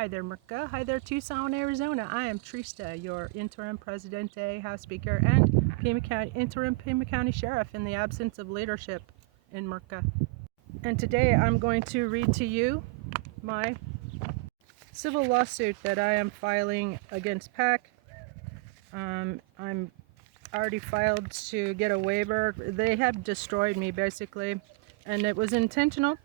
Hi there, Merca. Hi there, Tucson, Arizona. I am Trista, your interim Presidente, House Speaker, and interim Pima County Sheriff in the absence of leadership in Merca. And today I'm going to read to you my civil lawsuit that I am filing against PACC. I'm already filed to get a waiver. They have destroyed me, basically, and it was intentional.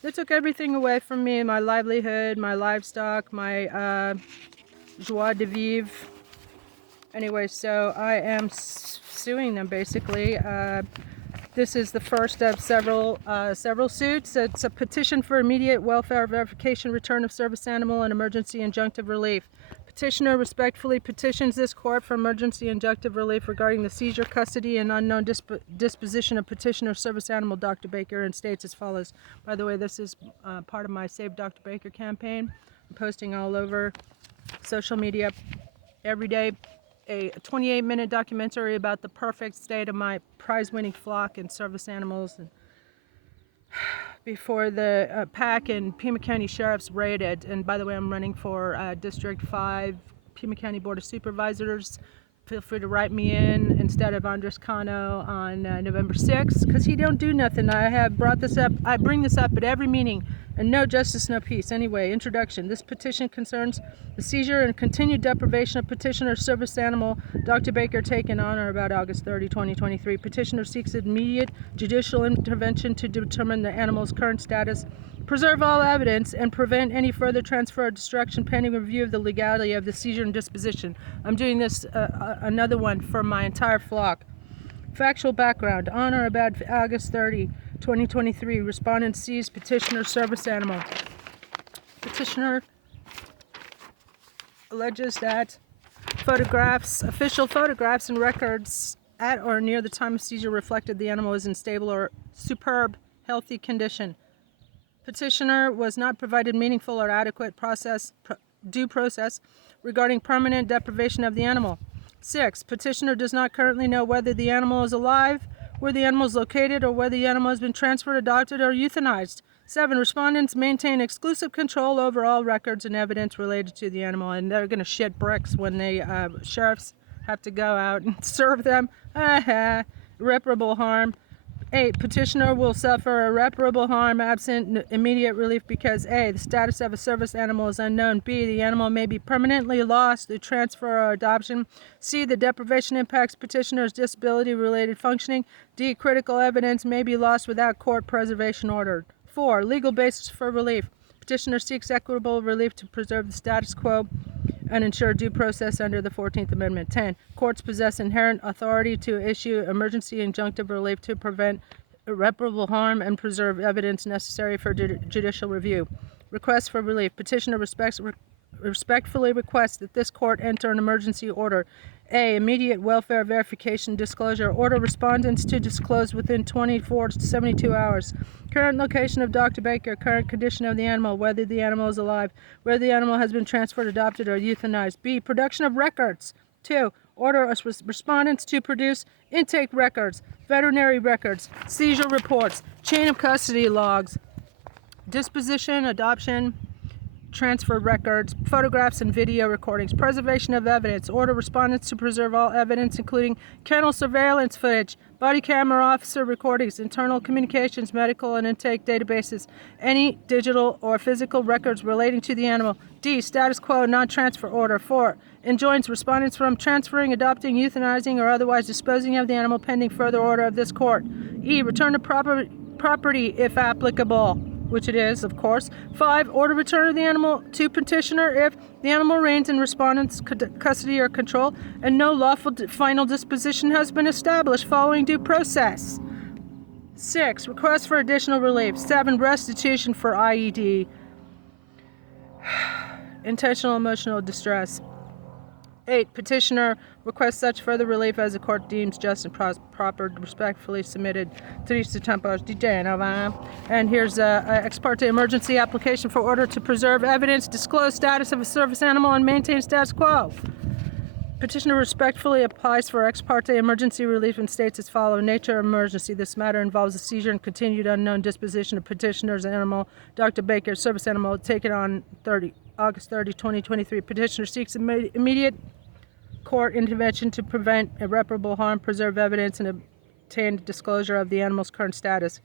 They took everything away from me, my livelihood, my livestock, my joie de vivre. Anyway, so I am suing them, basically. This is the first of several suits. It's a petition for immediate welfare verification, return of service animal, and emergency injunctive relief. Petitioner respectfully petitions this court for emergency injunctive relief regarding the seizure, custody, and unknown disposition of petitioner service animal Dr. Baker, and states as follows. By the way, this is part of my Save Dr. Baker campaign. I'm posting all over social media every day a 28-minute documentary about the perfect state of my prize-winning flock and service animals, and before the PACC and Pima County Sheriff's raided. And by the way, I'm running for District 5 Pima County Board of Supervisors. Feel free to write me in instead of Andres Cano on November 6th, because he don't do nothing. I have brought this up. I bring this up at every meeting, and no justice, no peace. Anyway, introduction. This petition concerns the seizure and continued deprivation of petitioner's service animal Dr. Baker taken on or about August 30, 2023. Petitioner seeks immediate judicial intervention to determine the animal's current status, preserve all evidence, and prevent any further transfer or destruction pending review of the legality of the seizure and disposition. I'm doing this, another one for my entire flock. Factual background. On or about August 30, 2023, respondent seized petitioner's service animal. Petitioner alleges that official photographs and records at or near the time of seizure reflected the animal was in stable or superb, healthy condition. Petitioner was not provided meaningful or adequate due process regarding permanent deprivation of the animal. 6. Petitioner does not currently know whether the animal is alive, where the animal is located, or whether the animal has been transferred, adopted, or euthanized. 7. Respondents maintain exclusive control over all records and evidence related to the animal, and they're going to shit bricks when they sheriffs have to go out and serve them. Irreparable harm. 8. Petitioner will suffer irreparable harm absent immediate relief because A. The status of a service animal is unknown. B. The animal may be permanently lost through transfer or adoption. C. The deprivation impacts petitioner's disability-related functioning. D. Critical evidence may be lost without court preservation order. 4. Legal basis for relief. Petitioner seeks equitable relief to preserve the status quo and ensure due process under the 14th Amendment. 10. Courts possess inherent authority to issue emergency injunctive relief to prevent irreparable harm and preserve evidence necessary for judicial review. Request for relief. Petitioner respectfully requests that this court enter an emergency order. A. Immediate welfare verification disclosure. Order respondents to disclose within 24 to 72 hours. Current location of Dr. Baker, current condition of the animal, whether the animal is alive, whether the animal has been transferred, adopted, or euthanized. B. Production of records. 2. Order respondents to produce intake records, veterinary records, seizure reports, chain of custody logs, disposition, adoption, transfer records, photographs and video recordings, preservation of evidence. Order respondents to preserve all evidence, including kennel surveillance footage, body camera officer recordings, internal communications, medical and intake databases, any digital or physical records relating to the animal. D. Status quo non-transfer order. 4. Enjoins respondents from transferring, adopting, euthanizing, or otherwise disposing of the animal pending further order of this court. E. Return to property if applicable, which it is, of course. 5. Order return of the animal to petitioner if the animal remains in respondent's custody or control and no lawful final disposition has been established following due process. 6. Request for additional relief. 7. Restitution for IED. Intentional emotional distress. 8. Petitioner requests such further relief as the court deems just and proper, respectfully submitted. Trista Tempos di Genova. And here's a ex parte emergency application for order to preserve evidence, disclose status of a service animal, and maintain status quo. Petitioner respectfully applies for ex parte emergency relief and states as follows. Nature of emergency. This matter involves a seizure and continued unknown disposition of petitioner's animal, Dr. Baker's service animal, taken on August 30, 2023. Petitioner seeks immediate court intervention to prevent irreparable harm, preserve evidence, and obtain disclosure of the animal's current status.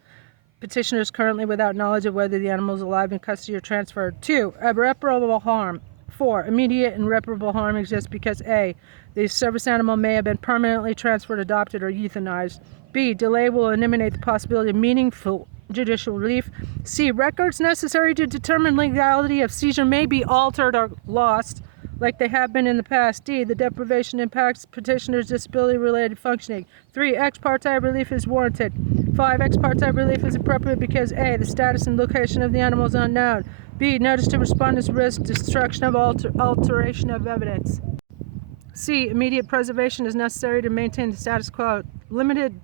Petitioner is currently without knowledge of whether the animal is alive, in custody, or transferred. 2. Irreparable harm. 4. Immediate and irreparable harm exists because A. The service animal may have been permanently transferred, adopted, or euthanized. B. Delay will eliminate the possibility of meaningful judicial relief. C. Records necessary to determine legality of seizure may be altered or lost, like they have been in the past. D. The deprivation impacts petitioner's disability-related functioning. 3. Ex parte relief is warranted. 5. Ex parte relief is appropriate because A. The status and location of the animal is unknown. B. Notice to respondents risk destruction of alteration of evidence. C. Immediate preservation is necessary to maintain the status quo. Limited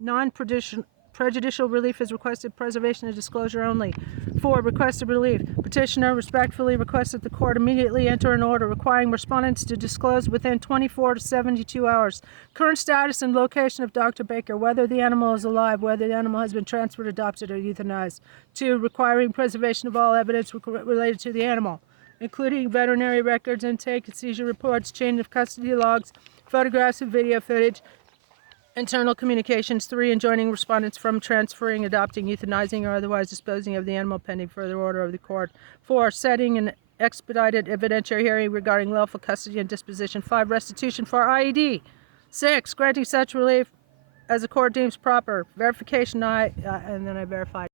non-prejudicial relief is requested. Preservation and disclosure only. 4. Requested relief. Petitioner respectfully requests that the court immediately enter an order requiring respondents to disclose within 24 to 72 hours current status and location of Dr. Baker, whether the animal is alive, whether the animal has been transferred, adopted, or euthanized. 2. Requiring preservation of all evidence related to the animal, including veterinary records, intake and seizure reports, chain of custody logs, photographs and video footage, internal communications. 3. Enjoining respondents from transferring, adopting, euthanizing, or otherwise disposing of the animal pending further order of the court. 4. Setting an expedited evidentiary hearing regarding lawful custody and disposition. 5. Restitution for IED. 6. Granting such relief as the court deems proper. Verification, and then I verified.